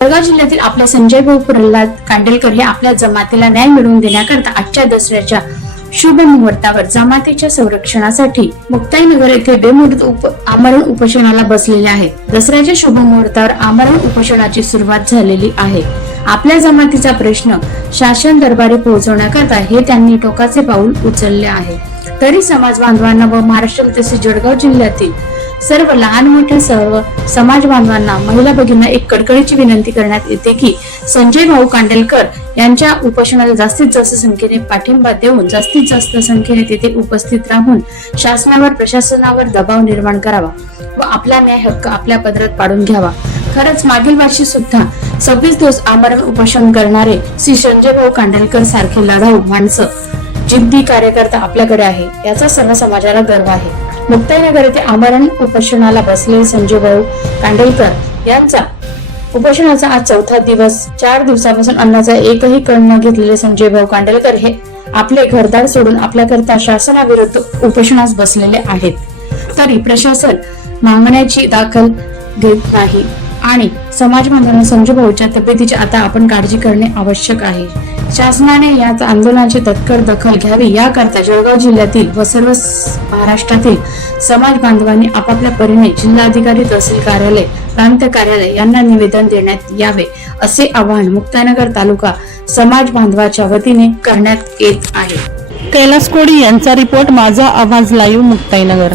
जळगाव जिल्ह्यातील आपल्या संजय भाऊ प्रल्हाद कांडेलकर हे आपल्या जमातीला न्याय मिळवून देण्याकरता आजच्या दसऱ्याच्या शुभ मुहूर्तावर जमातीच्या संरक्षणासाठी मुक्ताईनगर येथे बेमुदत उप आमरण उपोषणाला बसलेले आहेत दसऱ्याच्या शुभ मुहूर्तावर आमरण उपोषणाची सुरुवात झालेली आहे. आपल्या जमातीचा प्रश्न शासन दरबारी पोहोचवण्याकरता हे त्यांनी टोकाचे पाऊल उचलले आहे. तरी समाज बांधवांना व महाराष्ट्र तसेच जळगाव जिल्ह्यातील सर्व लहान मोठ्या सर्व समाज बांधवांना महिला भगिनींना एक कडकडीची विनंती करण्यात येते की संजय भाऊ कांडेलकर यांच्या उपोषणाला जास्तीत जास्त संख्येने पाठिंबा देऊन जास्तीत जास्त संख्येने तिथे उपस्थित राहून शासनावर प्रशासनावर दबाव निर्माण करावा व आपला न्याय हक्क आपल्या पदरात पाडून घ्यावा. खरंच मागील वर्षी सुद्धा सव्वीस दिवस आमरण उपोषण करणारे श्री संजय भाऊ कांडलकर सारखे लढाऊ माणसं जिद्दी कार्यकर्ता आपल्याकडे आहे याचा सर्व समाजाला गर्व आहे. मुक्ताईनगर येथे आमरण उपोषणाला बसलेले संजय भाऊ कांडेलकर यांचा उपोषणाचा आज चौथा दिवस चार दिवसापासून अन्नाचा एकही कण न घेतलेले संजय भाऊ कांडेलकर हे आपले घरदार सोडून आपल्याकरता शासनाविरुद्ध उपोषणास बसलेले आहेत. तरी प्रशासन मागण्याची दाखल घेत नाही. आणि समाज बांधवांना संजू भाऊच्या तब्येतीची आता आपण काळजी करणे आवश्यक आहे. शासनाने या आंदोलनाची तत्कर दखल घ्यावी याकरता जळगाव जिल्ह्यातील व सर्व महाराष्ट्रातील समाज बांधवांनी आपापल्या परीने जिल्हाधिकारी तहसील कार्यालय प्रांत कार्यालय यांना निवेदन देण्यात यावे असे आवाहन मुक्तानगर तालुका समाज बांधवाच्या वतीने करण्यात येत आहे. कैलास कोडी यांचा रिपोर्ट माझा आवाज लाईव्ह मुक्ताईनगर.